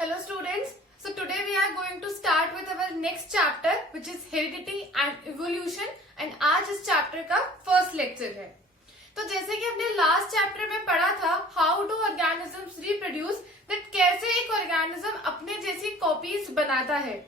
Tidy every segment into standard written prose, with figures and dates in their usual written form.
Hello students. So today we are going to start with our next chapter which is heredity and evolution and आज इस chapter का first lecture है. तो जैसे कि हमने last chapter में पढ़ा था how do organisms reproduce, that कैसे एक organism अपने जैसी copies बनाता है.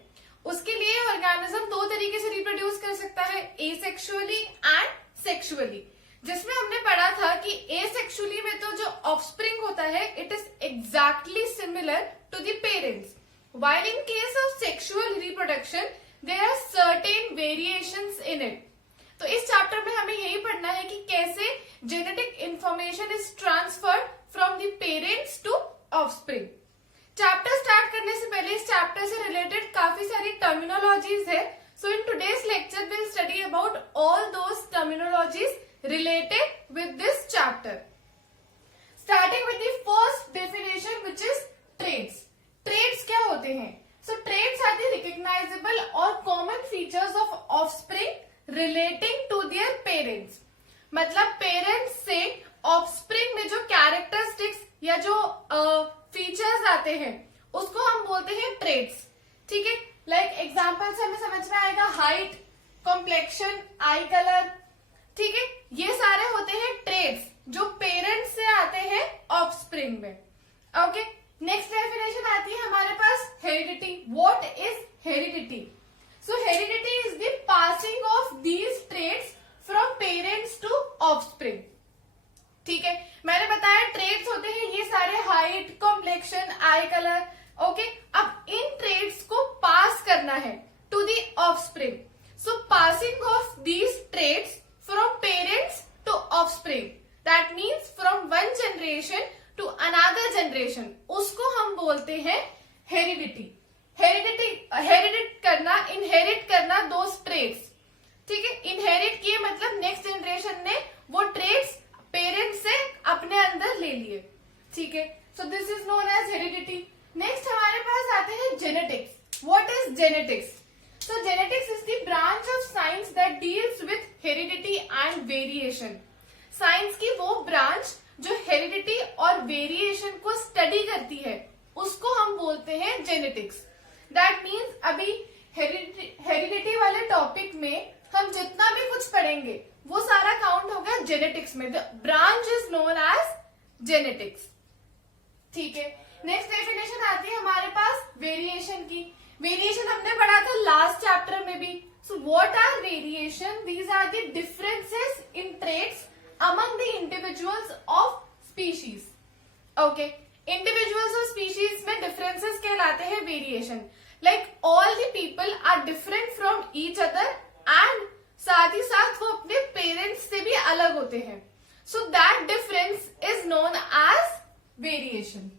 उसके लिए organism दो तरीके से reproduce कर सकता है, asexually and sexually. जिसमें हमने पढ़ा था कि asexually में तो जो offspring होता है it is exactly similar to the parents, while in case of sexual reproduction there are certain variations in it. तो इस चैप्टर में हमें यही पढ़ना है कि कैसे genetic information is transferred from the parents to offspring. Chapter start करने से पहले इस चैप्टर से रिलेटेड काफी सारी टर्मिनोलॉजीज है. So in today's lecture will study about all those terminologies related with this chapter. Starting with the first definition which is traits. Traits क्या होते हैं? So traits are the recognisable और common features of offspring relating to their parents. मतलब parents से offspring में जो characteristics या जो फीचर्स आते हैं उसको हम बोलते हैं ट्रेट्स. ठीक है, लाइक एग्जांपल से हमें समझ में आएगा हाइट, कॉम्प्लेक्शन, आई कलर. ठीक है, ये सारे होते हैं ट्रेट्स जो पेरेंट्स से आते हैं ऑफस्प्रिंग में. ओके, नेक्स्ट डेफिनेशन आती है हमारे पास heredity. What is heredity? So heredity is the passing of these traits from parents to offspring. ठीक है, मैंने बताया ट्रेट्स होते हैं ये सारे height, complexion, eye colour. Okay, अब इन ट्रेट्स को पास करना है to the offspring. So passing of these traits from parents to offspring, that means from one generation to another generation, उसको हम बोलते हैं हेरिडिटी. हेरिडिट करना दो ट्रेट्स. ठीक है, इनहेरिट किए मतलब नेक्स्ट जनरेशन ने वो ट्रेट्स पेरेंट्स से अपने अंदर ले लिए. ठीक है, so this is known as heredity. Next हमारे पास आते हैं genetics. What is genetics? So genetics is the branch of science that deals with heredity and variation. Science की वो ब्रांच जो हेरिडिटी और वेरिएशन को स्टडी करती है उसको हम बोलते हैं जेनेटिक्स. दैट मीन्स अभी हेरिडिटी वाले टॉपिक में हम जितना भी कुछ पढ़ेंगे वो सारा काउंट होगा जेनेटिक्स में. The branch is known as genetics. ठीक है, नेक्स्ट डेफिनेशन आती है हमारे पास वेरिएशन की. वेरिएशन हमने पढ़ा था लास्ट चैप्टर में भी. So what are variation? These are the differences in traits among the individuals of species. Okay, individuals और स्पीशीज में डिफरेंसेस कहलाते हैं variation. Like all the people are different from each other and साथ ही साथ वो अपने पेरेंट्स से भी अलग होते हैं. So that difference is known as variation.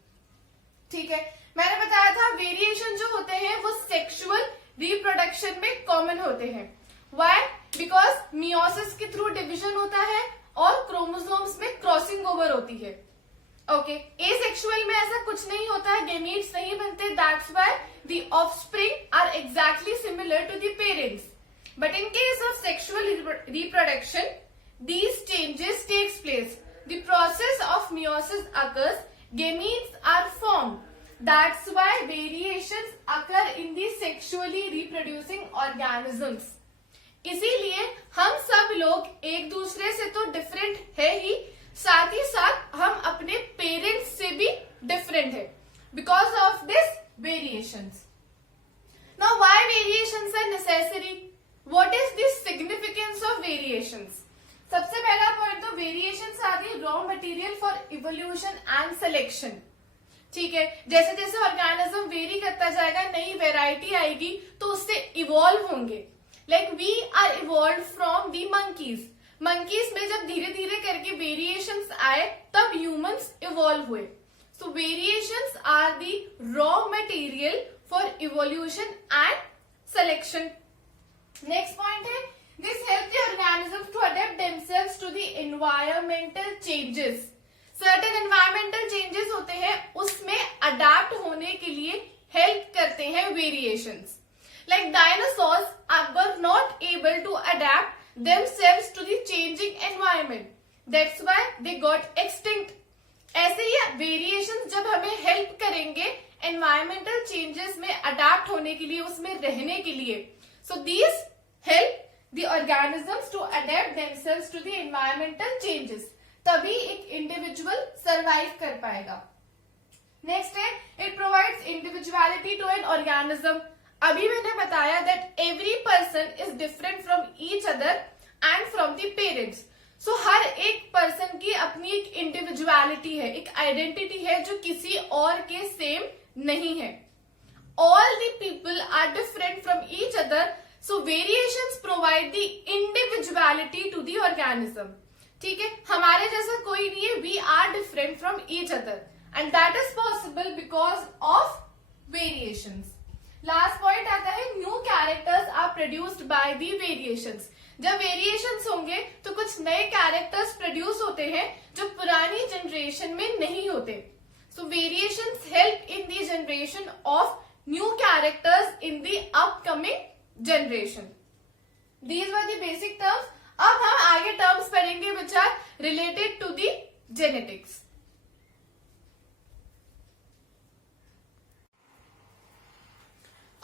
ठीक है, मैंने बताया था वेरिएशन जो होते हैं वो सेक्सुअल रिप्रोडक्शन में कॉमन होते हैं. व्हाई? बिकॉज मियोसिस के थ्रू डिविजन होता है और क्रोमोसोम्स में क्रॉसिंग ओवर होती है. ओके, एसेक्सुअल में ऐसा कुछ नहीं होता है, गेमीट्स नहीं बनते. That's why the offspring are exactly similar to the parents. But in case of sexual reproduction these changes takes place. The process of meiosis occurs, gametes are formed. That's why variations occur in the sexually reproducing organisms. इसीलिए हम सब लोग एक दूसरे से तो different है ही, साथ ही साथ हम अपने पेरेंट्स से भी डिफरेंट है because of this variations. Now why variations are necessary? What is the significance of variations? सबसे पहला पॉइंट तो variations are the raw material for evolution and selection. ठीक है, जैसे जैसे ऑर्गेनिज्म वेरी करता जाएगा नई वेराइटी आएगी तो उससे इवॉल्व होंगे. Like we are evolve from the monkeys. Monkeys में जब धीरे धीरे करके वेरिएशंस आए तब ह्यूमंस इवॉल्व हुए. So variations are the raw material for evolution and selection. Next point है this helps the organisms to adapt themselves to the environmental changes. Certain environmental changes होते हैं उसमें अडेप्ट होने के लिए हेल्प करते हैं variations. Like dinosaurs were not able to adapt themselves to the changing environment. That's why they got extinct. ऐसे ही variations जब हमें हेल्प करेंगे एनवायरमेंटल चेंजेस में अडेप्ट होने के लिए, उसमें रहने के लिए. So these help the organisms to adapt themselves to the environmental changes. तभी एक इंडिविजुअल सर्वाइव कर पाएगा. नेक्स्ट है, it provides individuality to an organism. अभी मैंने बताया that every person is different from each other and from the parents. So हर एक पर्सन की अपनी एक इंडिविजुअलिटी है, एक आइडेंटिटी है जो किसी और के सेम नहीं है. All the people are different from each other, so variations provide the individuality to the organism. ठीक है, हमारे जैसा कोई नहीं है. We are different from each other and that is possible because of variations. Last point आता है, new characters are produced by the variations. जब वेरिएशंस होंगे तो कुछ नए कैरेक्टर्स प्रोड्यूस होते हैं जो पुरानी जनरेशन में नहीं होते. So variations help in the generation of new characters in the upcoming generation. These were the basic terms. अब हम आगे टर्म्स पढ़ेंगे which are related to the genetics.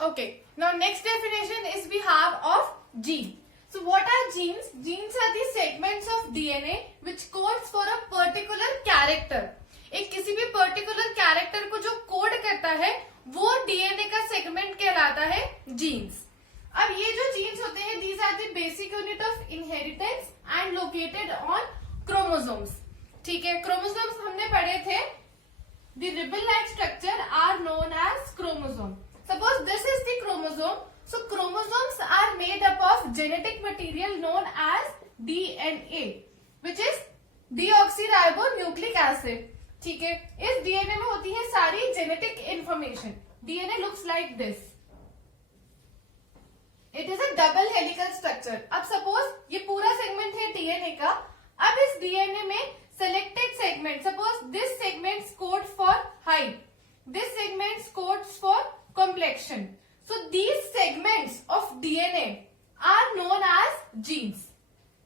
Okay, now next definition is we have of gene. So what are genes? Genes are the segments of DNA which codes for a particular character. एक किसी भी particular character को जो code करता है वो DNA का segment कहलाता है genes. अब ये जो genes होते हैं, these are the basic unit of inheritance and located on chromosomes. ठीक है, chromosomes हमने पढ़े थे. The ribbon-like structure are known as chromosome. Suppose this is the chromosome. So chromosomes are made up of genetic material known as DNA, which is deoxyribonucleic acid. ठीक है, इस DNA में होती है सारी genetic information. DNA looks like this. It is a double helical structure. अब suppose ये पूरा सेगमेंट है DNA का. अब इस DNA में selected segment, suppose this segment codes for height, this segment codes for complexion. So these segments of DNA are known as genes.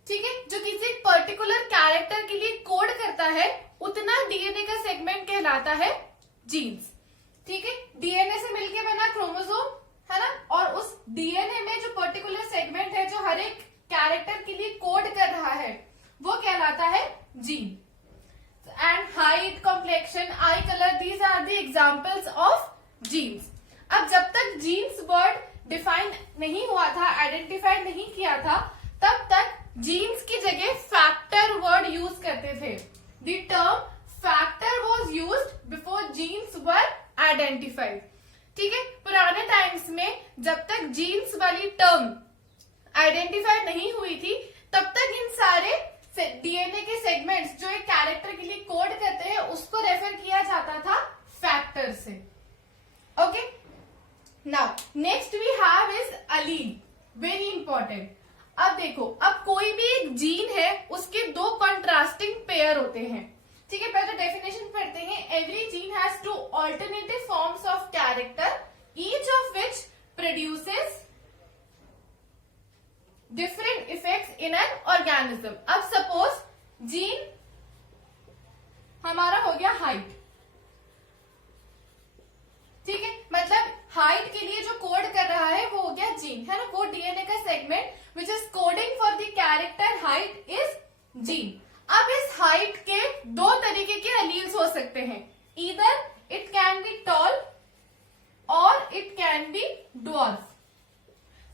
ठीक है, जो किसी पर्टिकुलर कैरेक्टर के लिए कोड करता है उतना डीएनए का सेगमेंट कहलाता है जीन्स. ठीक है, डीएनए से मिलके बना क्रोमोसोम है ना, और उस डीएनए में जो पर्टिकुलर सेगमेंट है जो हर एक कैरेक्टर के लिए कोड कर रहा है वो कहलाता है gene. And height, complexion, eye colour, these are the examples of genes. अब जब तक जीन्स वर्ड डिफाइन नहीं हुआ था, आइडेंटिफाइड नहीं किया था, तब तक जीन्स की जगह फैक्टर वर्ड यूज करते थे. The term factor was used before genes were identified. ठीक है, पुराने टाइम्स में जब तक जीन्स वाली टर्म आइडेंटिफाइड नहीं हुई थी तब तक इन सारे डीएनए के सेगमेंट्स जो एक कैरेक्टर के लिए कोड करते हैं उसको रेफर किया जाता था फैक्टर से. Okay, now next we have is allele. Very important. अब देखो, अब कोई भी एक जीन है उसके दो कॉन्ट्रास्टिंग पेयर होते हैं. ठीक है, पहले डेफिनेशन पढ़ते हैं. Every gene has two alternative forms of character each of which produces different effects in an organism. अब सपोज जीन हमारा हो गया हाइट. ठीक है, मतलब हाइट के लिए जो कोड कर रहा है वो हो गया जीन, है ना. वो डीएनए का segment which is coding for the character height is gene. अब इस हाइट के दो तरीके के अलील्स हो सकते हैं. Either it can be tall or it can be dwarf.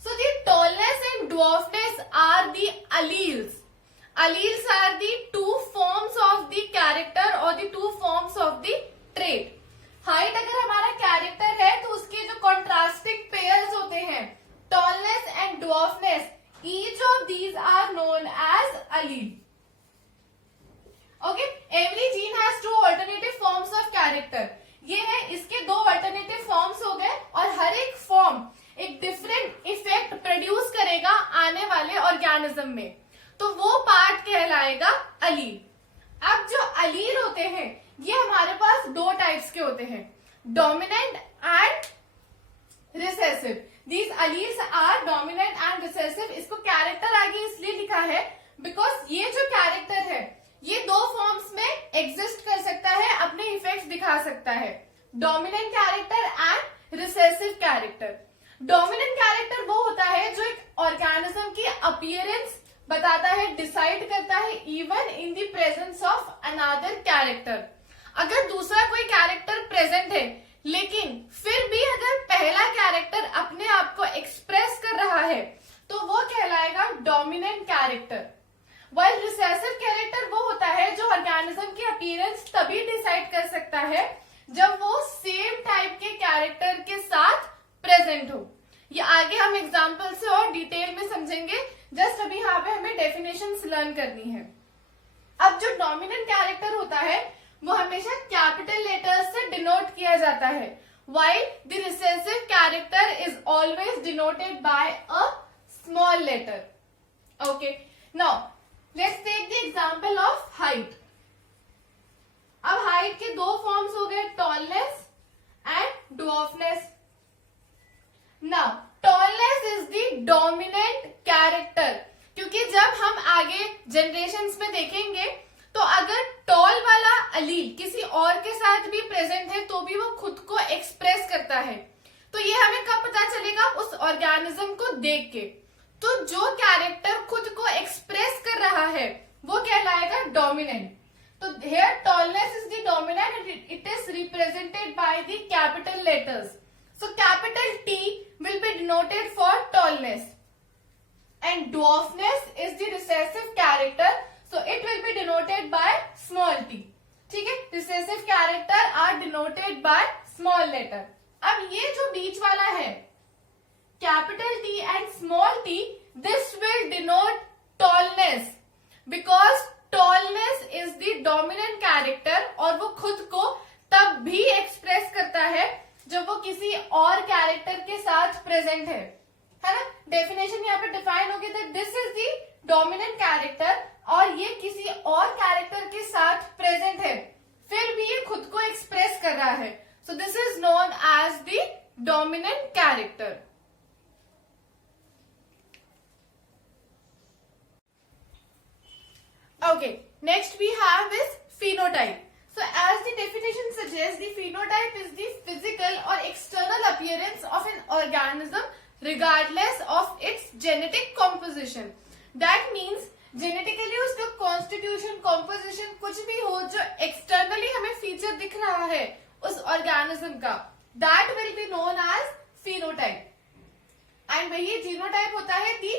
So the tallness and dwarfness are the alleles. Alleles are the two forms of the character or the two forms of the trait. Height अगर हमारा character है तो उसके जो contrasting pairs होते हैं tallness and dwarfness, each of these are known as allele. Okay, every gene has two alternative forms of character. ये है, इसके दो alternative forms हो गए और हर एक फॉर्म एक डिफरेंट इफेक्ट प्रोड्यूस करेगा आने वाले ऑर्गेनिज्म में, तो वो पार्ट कहलाएगा अलील. अब जो अलील होते हैं ये हमारे पास दो टाइप्स के होते हैं, dominant and recessive. These alleles are dominant and recessive. इसको कैरेक्टर आगे इसलिए लिखा है बिकॉज ये जो कैरेक्टर है ये दो फॉर्म्स में एग्जिस्ट कर सकता है, अपने इफेक्ट्स दिखा सकता है. Dominant character and recessive character. Dominant character वो होता है जो एक ऑर्गेनिज्म की अपीयरेंस बताता है, डिसाइड करता है even in the presence of another character. अगर दूसरा कोई कैरेक्टर प्रेजेंट है लेकिन फिर भी अगर पहला कैरेक्टर अपने आप को एक्सप्रेस कर रहा है तो वो कहलाएगा dominant character. While recessive character वो होता है जो ऑर्गेनिज्म की अपीयरेंस तभी डिसाइड कर सकता है जब वो सेम टाइप के कैरेक्टर के साथ प्रेजेंट हो। ये आगे हम एग्जांपल से और डिटेल में समझेंगे, जस्ट अभी यहाँ पे हमें डेफिनेशंस लर्न करनी है। अब जो डोमिनेंट कैरेक्टर होता है वो हमेशा कैपिटल लेटर्स से डिनोट किया जाता है, while the recessive character is always denoted by a small letter. Okay, now let's take the example of height. अब हाइट के दो फॉर्म्स हो गए, tallness and dwarfness. Now tallness is the dominant character, क्योंकि जब हम आगे जनरेशन्स में देखेंगे तो अगर टॉल वाला अलील किसी और के साथ भी प्रेजेंट है तो भी वो खुद को एक्सप्रेस करता है। तो ये हमें कब पता चलेगा? उस ऑर्गेनिज्म को देख के। तो जो कैरेक्टर खुद को एक्सप्रेस कर रहा है वो कहलाएगा डोमिनेंट। तो here tallness is the dominant and it is represented by the capital letters. So capital T will be denoted for tallness and dwarfness is the recessive character, so it will be denoted by small t. ठीक है, recessive character are denoted by small letter. अब ये जो बीच वाला है capital T and small t, this will denote tallness because tallness is the dominant character और वो खुद को तब भी एक्सप्रेस करता है जब वो किसी और कैरेक्टर के साथ प्रेजेंट है ना। डेफिनेशन यहाँ पे डिफाइन होगी that this is the dominant character और ये किसी और कैरेक्टर के साथ प्रेजेंट है, फिर भी ये खुद को एक्सप्रेस कर रहा है। So this is known as the dominant character. Okay, next we have is phenotype. So as the definition suggests, the phenotype is the physical or external appearance of an organism regardless of its genetic composition. That means genetically उसका constitution, composition कुछ भी हो जो externally हमें feature दिख रहा है उस organism का, that will be known as phenotype. And वही genotype होता है the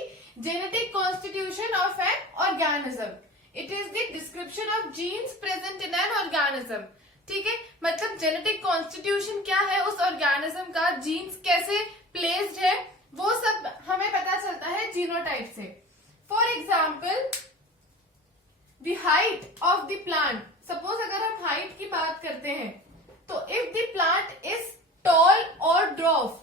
genetic constitution of an organism. It is the description of genes present in an organism. ठीक है, मतलब जेनेटिक कॉन्स्टिट्यूशन क्या है उस ऑर्गेनिज्म का, जीन्स कैसे प्लेस्ड है, वो सब हमें पता चलता है जीनोटाइप से। For example the height of the plant, suppose अगर हम हाइट की बात करते हैं तो if the plant is tall और dwarf,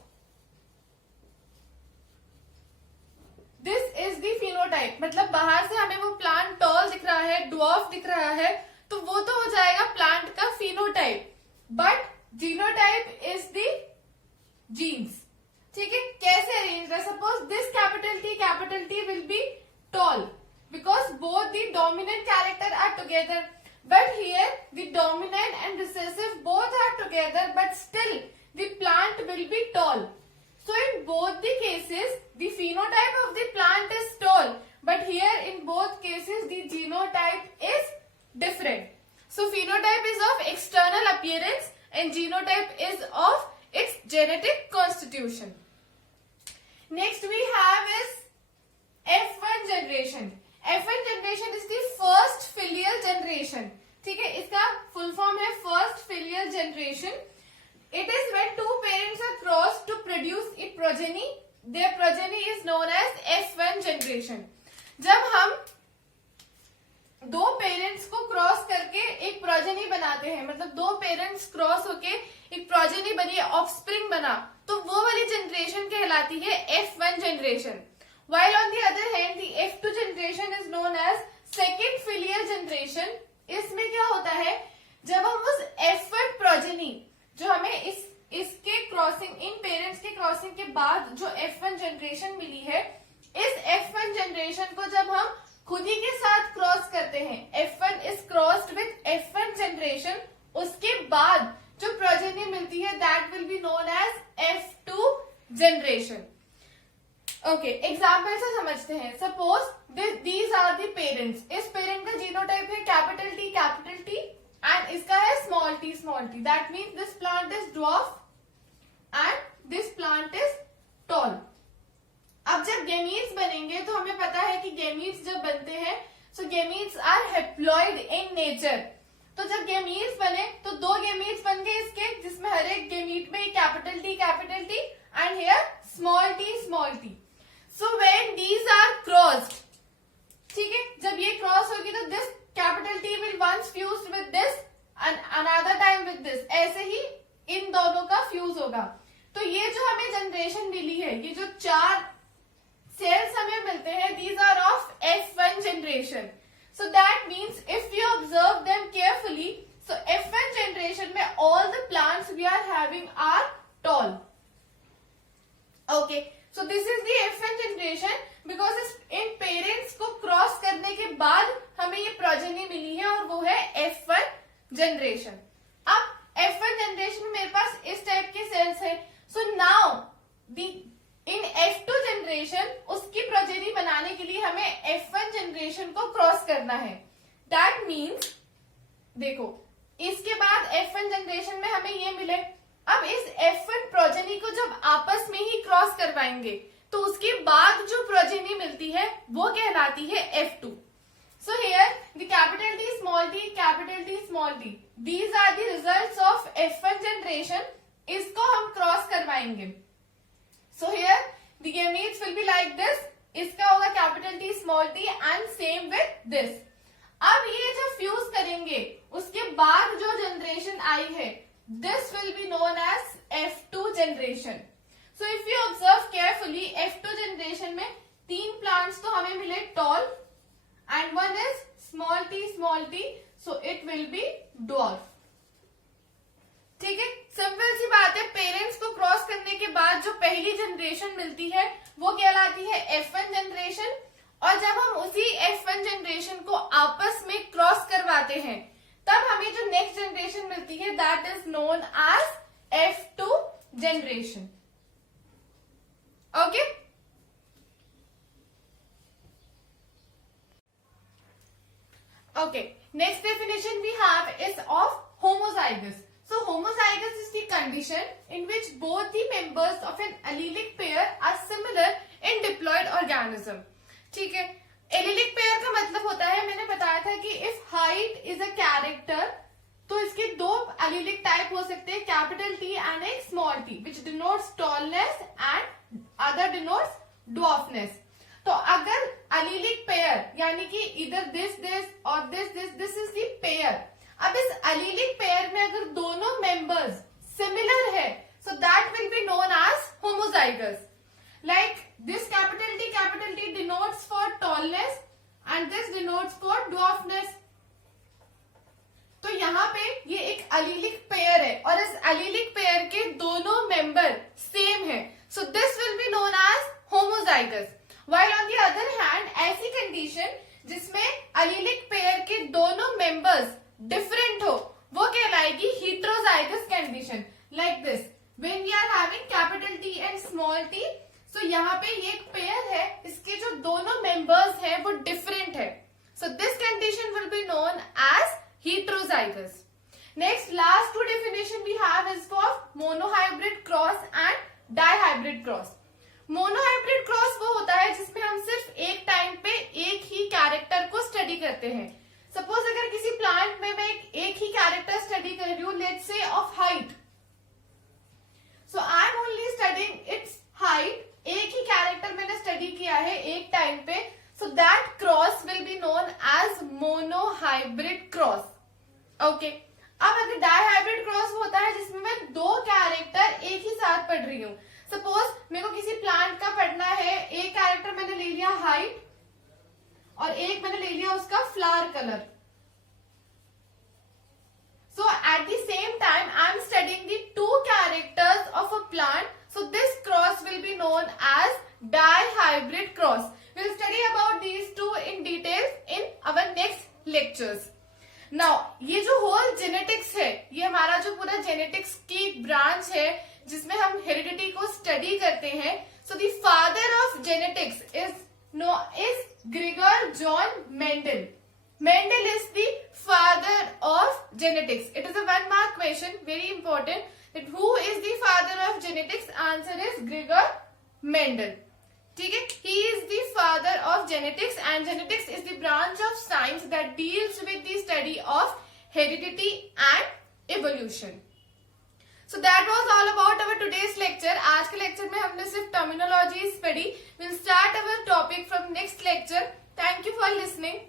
this is the phenotype. मतलब बाहर से हमें वो प्लांट टॉल दिख रहा है, ड्वार्फ दिख रहा है, तो वो तो हो जाएगा प्लांट का phenotype, but genotype is the genes. ठीक है, कैसे अरेंज है? Suppose this capital T will be tall because both the dominant character are together, but here the dominant and recessive both are together, but still the plant will be tall. So in both the cases, the phenotype of the plant is tall, but here in both cases the genotype is different. So phenotype is of external appearance and genotype is of its genetic constitution. Next we have is F1 generation. F1 generation is the first filial generation. ठीक है, इसका full form है first filial generation. It is when two parents are crossed to produce a progeny. Their progeny is known as F1 generation. जब हम दो parents को cross करके एक प्रोजेनी बनाते हैं, मतलब दो पेरेंट्स क्रॉस होके एक प्रोजेनी बनी, ऑफस्प्रिंग बना, तो वो वाली जनरेशन कहलाती है F1 generation. While on the other hand, the F2 generation is known as second filial generation. इसमें क्या होता है, जब हम उस F1 प्रोजेनी जो हमें इसके क्रॉसिंग, इन पेरेंट्स के क्रॉसिंग के बाद जो F1 जनरेशन मिली है, इस F1 जनरेशन को जब हम खुद ही के साथ क्रॉस करते हैं, F1 is crossed with F1 generation, उसके बाद जो प्रोजेनी मिलती मिलती है that will be known as F2 generation. Okay, example से समझते हैं। Suppose these are the parents. इस पेरेंट का जीनोटाइप है कैपिटल T एंड इसका है small t। That means this plant is dwarf and this plant is tall. अब जब गेमीट्स बनेंगे तो हमें पता है कि गेमीट्स जब बनते हैं so gametes are haploid in nature. तो जब गेमीट्स बने तो दो गेमीट्स बन गए इसके, जिसमें हर एक गेमीट में capital T and here small t। So when these are crossed, ठीक है, जब ये क्रॉस होगी तो this capital T will once fused with this and another time with this, ऐसे ही इन दोनों का फ्यूज होगा। तो ये जो हमें जनरेशन मिली है, ये जो 4 सेल्स हमें मिलते हैं, these are of F1 generation. So that means if we observe them carefully, so F1 generation में all the plants we are having are tall. Okay, so this is the F1 generation because in parents को cross करने के बाद हमें ये progeny मिली है और वो है F1 generation. अब F1 generation में मेरे पास इस टाइप के सेल्स हैं. So now the in F2 generation उसकी प्रोजेनी बनाने के लिए हमें F1 जनरेशन को क्रॉस करना है। दैट मीन्स देखो, इसके बाद F1 जनरेशन में हमें ये मिले। अब इस F1 प्रोजेनी को जब आपस में ही क्रॉस करवाएंगे तो उसके बाद जो प्रोजेनी मिलती है वो कहलाती है F2। So here the capital T small t these are the results of F1 generation. इसको हम क्रॉस करवाएंगे। So here the gametes will be like this. इसका होगा capital T small t and same with this. अब ये जब fuse करेंगे उसके बाद जो जनरेशन आई है this will be known as F2 generation. So if you observe carefully F2 generation में 3 प्लांट्स तो हमें मिले tall and one is small t so it will be dwarf. ठीक है, सिंपल सी बात है। पेरेंट्स को क्रॉस करने के बाद जो पहली जनरेशन मिलती है वो कहलाती है F1 जनरेशन, और जब हम उसी F1 जनरेशन को आपस में क्रॉस करवाते हैं तब हमें जो नेक्स्ट जनरेशन मिलती है that is known as F2 generation. Okay, okay, next definition we have is of homozygous. So homozygous is the condition in which both the members of an allelic pair are similar in diploid organism. ठीक है, allelic pair का मतलब होता है, मैंने बताया था कि if height is a character तो इसके 2 allelic type हो सकते हैं, कैपिटल T and एक small t, which denotes tallness and other denotes dwarfness. तो अगर allelic pair यानी कि इधर this और this is the pair। अब इस allelic पेयर में अगर दोनों मेंबर्स सिमिलर है so that will be known as homozygous. Like this capital T denotes for tallness and this denotes for dwarfness. तो यहाँ पे ये एक allelic पेयर है और इस allelic पेयर के दोनों मेंबर सेम है, so this will be known as homozygous. While on the other hand ऐसी कंडीशन जिसमें allelic पेयर के दोनों मेंबर्स डिफरेंट हो वो कहलाएगी heterozygous condition. Like this when we are having capital T and small t, so यहाँ पे ये एक पेयर है, इसके जो दोनों मेंबर्स हैं वो डिफरेंट है, so this condition will be known as heterozygous। Next last 2 definition we have is for monohybrid cross and dihybrid cross. Monohybrid cross वो होता है जिसमें हम सिर्फ एक टाइम पे एक ही कैरेक्टर को स्टडी करते हैं। सपोज अगर किसी प्लांट में मैं एक ही कैरेक्टर स्टडी कर रही हूँ, let's say of height, so I am only studying it's height, एक ही कैरेक्टर मैंने स्टडी किया है एक टाइम पे, so that cross will be known as monohybrid cross. Okay, अब अगर डाइहाइब्रिड क्रॉस होता है जिसमें मैं 2 कैरेक्टर एक ही साथ पढ़ रही हूँ। सपोज मेरे को किसी प्लांट का पढ़ना है, एक कैरेक्टर मैंने ले लिया हाइट और एक मैंने ले लिया उसका flower colour. So at the same time I am studying the 2 characters of a plant, so this cross will be known as dihybrid cross. Will study about these 2 in details in our next lectures. Now ये जो whole genetics है, ये हमारा जो पूरा genetics की एक branch है जिसमें हम हेरिडिटी को स्टडी करते हैं. So the father of genetics is Gregor John Mendel. Mendel is the father of genetics. It is a 1 mark question, very important. That who is the father of genetics? Answer is Gregor Mendel. ठीक है, he is the father of genetics, and genetics is the branch of science that deals with the study of heredity and evolution. So that was all about our today's lecture. आज के lecture में हमने सिर्फ terminologies पढ़ी. We'll start our topic from next lecture. Thank you for listening.